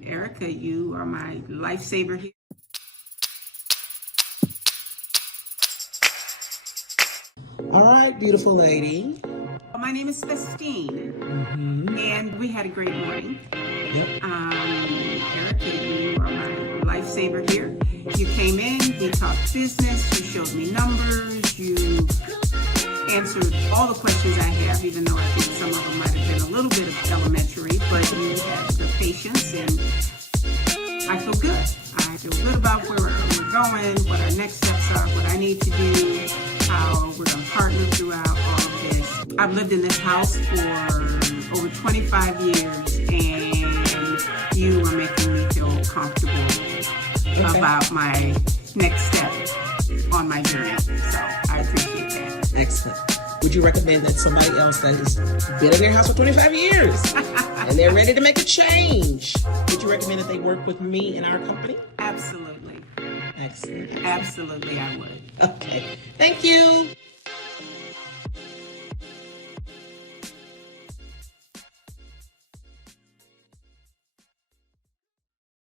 Erika, you are my lifesaver here. All right, beautiful lady. My name is Festeen, and we had a great morning. Yep. Erika, you are my lifesaver here. You came in, we talked business, you showed me numbers, you answered all the questions I have, even though I think some of them might have been a little bit of elementary, but you had the patience, and I feel good. I feel good about where we're going, what our next steps are, what I need to do, how we're going to partner throughout all of this. I've lived in this house for over 25 years, and you are making me feel comfortable about my next step on my journey. So I appreciate that. Excellent. Would you recommend that somebody else that has been in their house for 25 years and they're ready to make a change, would you recommend that they work with me in our company? Absolutely. Excellent. Absolutely, I would. Okay. Thank you.